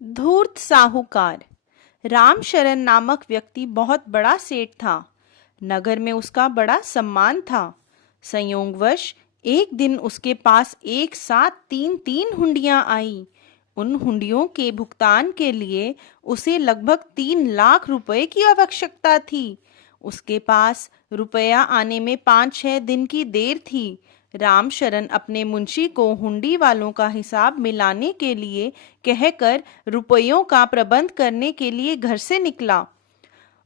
धूर्त साहूकार। रामशरण नामक व्यक्ति बहुत बड़ा सेठ था। नगर में उसका बड़ा सम्मान था। संयोगवश एक दिन उसके पास एक साथ तीन तीन हुंडियां आई। उन हुंडियों के भुगतान के लिए उसे लगभग 3 लाख रुपए की आवश्यकता थी। उसके पास रुपया आने में 5-6 दिन की देर थी। रामशरण अपने मुंशी को हुंडी वालों का हिसाब मिलाने के लिए कहकर रुपयों का प्रबंध करने के लिए घर से निकला।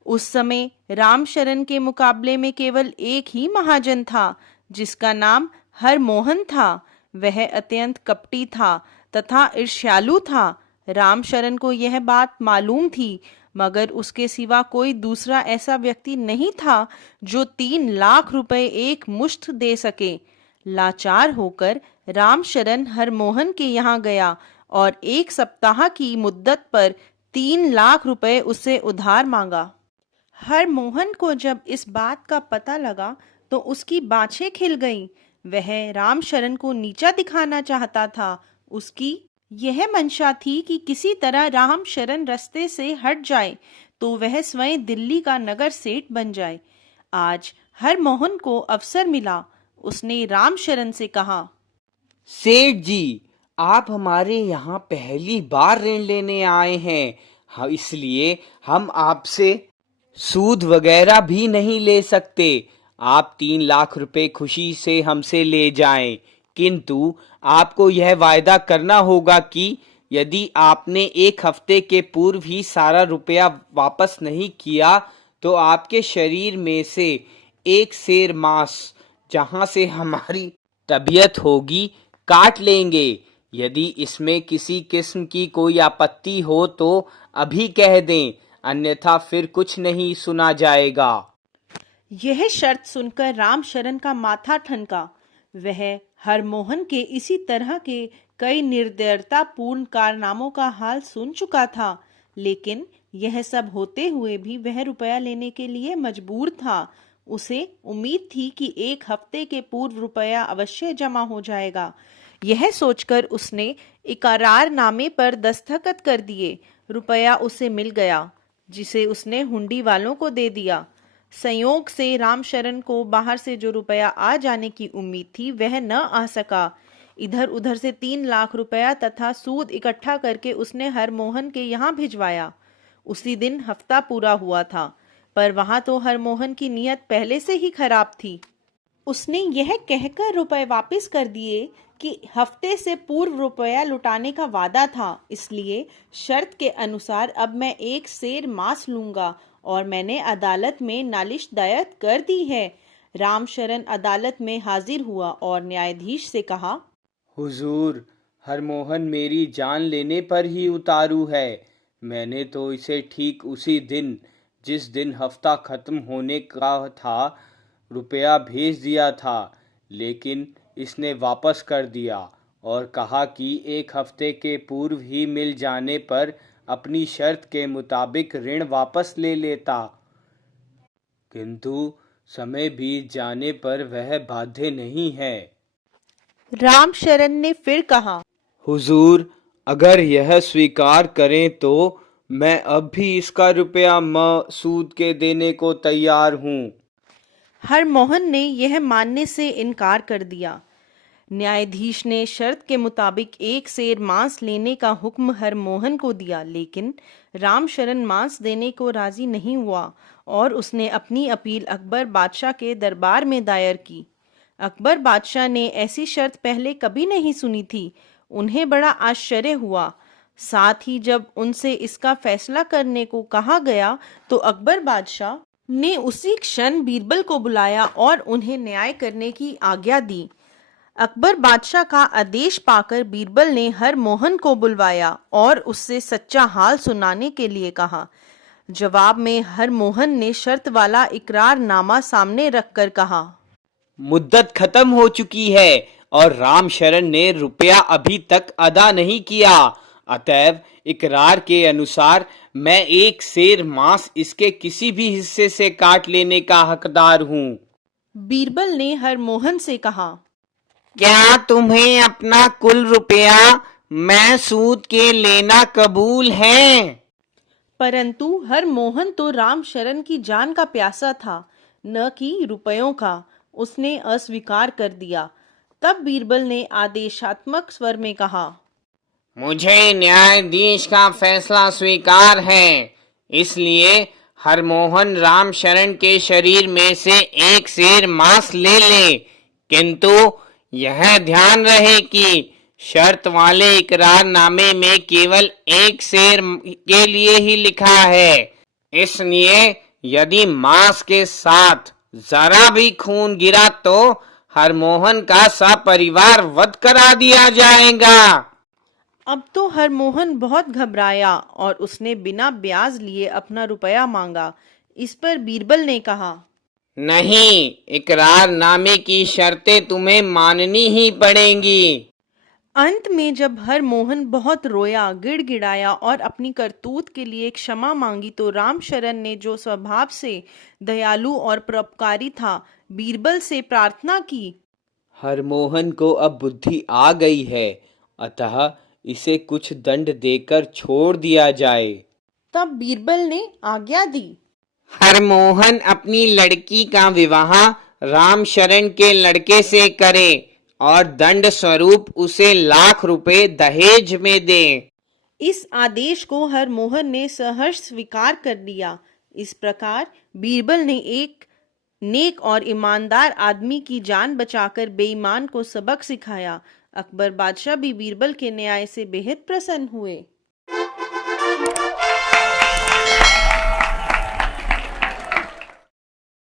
उस समय रामशरण के मुकाबले में केवल एक ही महाजन था, जिसका नाम हरमोहन था। वह अत्यंत कपटी था तथा ईर्ष्यालु था। रामशरण को यह बात मालूम थी, मगर उसके सिवा कोई दूसरा ऐसा व्यक्ति नहीं था जो 3 लाख रुपए एक मुश्त दे सके। लाचार होकर रामशरण हरमोहन के यहाँ गया और 1 सप्ताह की मुद्दत पर 3 लाख रुपए उससे उधार मांगा। हरमोहन को जब इस बात का पता लगा तो उसकी बाछें खिल गईं। वह रामशरण को नीचा दिखाना चाहता था। उसकी यह मंशा थी कि किसी तरह रामशरण रास्ते से हट जाए तो वह स्वयं दिल्ली का नगर सेठ बन जाए। आज हरमोहन को अवसर मिला। उसने रामशरण से कहा, सेठ जी, आप हमारे यहाँ पहली बार ऋण लेने आए हैं। इसलिए हम आपसे सूद वगैरह भी नहीं ले सकते। आप 3 लाख रुपए खुशी से हमसे ले जाएं, किंतु आपको यह वायदा करना होगा कि यदि आपने 1 हफ्ते के पूर्व ही सारा रुपया वापस नहीं किया तो आपके शरीर में से एक सेर मांस, जहां से हमारी तबीयत होगी, काट लेंगे। यदि इसमें किसी किस्म की कोई आपत्ति हो तो अभी कह दें, अन्यथा फिर कुछ नहीं सुना जाएगा। यह शर्त सुनकर रामशरण का माथा ठनका। वह हरमोहन के इसी तरह के कई निर्दयतापूर्ण कारनामों का हाल सुन चुका था, लेकिन यह सब होते हुए भी वह रुपया लेने के लिए मजबूर था। उसे उम्मीद थी कि 1 हफ्ते के पूर्व रुपया अवश्य जमा हो जाएगा। यह सोचकर उसने इकरारनामे पर दस्तखत कर दिए। रुपया उसे मिल गया, जिसे उसने हुंडी वालों को दे दिया। संयोग से रामशरण को बाहर से जो रुपया आ जाने की उम्मीद थी वह न आ सका। इधर उधर से 3 लाख रुपया तथा सूद इकट्ठा करके उसने हरमोहन के यहाँ भिजवाया। उसी दिन हफ्ता पूरा हुआ था, पर वहां तो हरमोहन की नीयत पहले से ही खराब थी। उसने यह कहकर रुपए वापस कर दिए कि हफ्ते से पूर्व रुपया लुटाने का वादा था, इसलिए शर्त के अनुसार अब मैं एक सेर मांस लूंगा और मैंने अदालत में नालिश दायर कर दी है। रामशरण अदालत में हाजिर हुआ और न्यायाधीश से कहा, हुजूर, हरमोहन मेरी जान लेने पर ही उतारू है। मैंने तो इसे ठीक उसी दिन, जिस दिन हफ्ता खत्म होने का था, रुपया भेज दिया था, लेकिन इसने वापस कर दिया और कहा कि 1 हफ्ते के पूर्व ही मिल जाने पर अपनी शर्त के मुताबिक ऋण वापस ले लेता, किंतु समय बीत जाने पर वह बाध्य नहीं है। रामशरण ने फिर कहा, हुजूर, अगर यह स्वीकार करें तो मैं अब भी इसका रुपया सूद के देने को तैयार हूँ। हरमोहन ने यह मानने से इनकार कर दिया। न्यायाधीश ने शर्त के मुताबिक एक सेर मांस लेने का हुक्म हरमोहन को दिया, लेकिन रामशरण मांस देने को राजी नहीं हुआ और उसने अपनी अपील अकबर बादशाह के दरबार में दायर की। अकबर बादशाह ने ऐसी शर्त पहले कभी नहीं सुनी थी। उन्हें बड़ा आश्चर्य हुआ। साथ ही जब उनसे इसका फैसला करने को कहा गया तो अकबर बादशाह ने उसी क्षण बीरबल को बुलाया और उन्हें न्याय करने की आज्ञा दी। अकबर बादशाह का आदेश पाकर बीरबल ने हरमोहन को बुलवाया और उससे सच्चा हाल सुनाने के लिए कहा। जवाब में हरमोहन ने शर्त वाला इकरारनामा सामने रखकर कहा, मुद्दत खत्म हो चुकी है और रामशरण ने रुपया अभी तक अदा नहीं किया, अतएव इकरार के अनुसार मैं एक सेर मांस इसके किसी भी हिस्से से काट लेने का हकदार हूँ। बीरबल ने हरमोहन से कहा, क्या तुम्हें अपना कुल रुपया मैं सूद के लेना कबूल है। परंतु हरमोहन तो राम शरण की जान का प्यासा था, न कि रुपयों का। उसने अस्वीकार कर दिया। तब बीरबल ने आदेशात्मक स्वर में कहा, मुझे न्यायाधीश का फैसला स्वीकार है। इसलिए हरमोहन राम शरण के शरीर में से एक सेर मांस ले ले, किंतु यह ध्यान रहे कि शर्त वाले इकरारनामे में केवल एक सेर के लिए ही लिखा है। इसलिए यदि मांस के साथ जरा भी खून गिरा तो हरमोहन का सपरिवार वध करा दिया जाएगा। अब तो हरमोहन बहुत घबराया और उसने बिना ब्याज लिए अपना रुपया मांगा। इस पर बीरबल ने कहा, नहीं, इकरारनामे की शर्तें तुम्हें माननी ही पड़ेंगी। अंत में जब हरमोहन बहुत रोया, गिड़गिड़ाया और अपनी करतूत के लिए क्षमा मांगी, तो रामशरण ने, जो स्वभाव से दयालु और परोपकारी था, बीरबल से प्रार्थना की, हरमोहन को अब बुद्धि आ गई है, अतः इसे कुछ दंड देकर छोड़ दिया जाए। तब बीरबल ने आज्ञा दी। हरमोहन अपनी लड़की का विवाह रामशरण के लड़के से करे और दंड स्वरूप उसे लाख रुपए दहेज में दे। इस आदेश को हरमोहन ने सहर्ष स्वीकार कर लिया। इस प्रकार बीरबल ने एक नेक और ईमानदार आदमी की जान बचाकर बेईमान को सबक सिखाया। अकबर बादशाह भी बीरबल के न्याय से बेहद प्रसन्न हुए।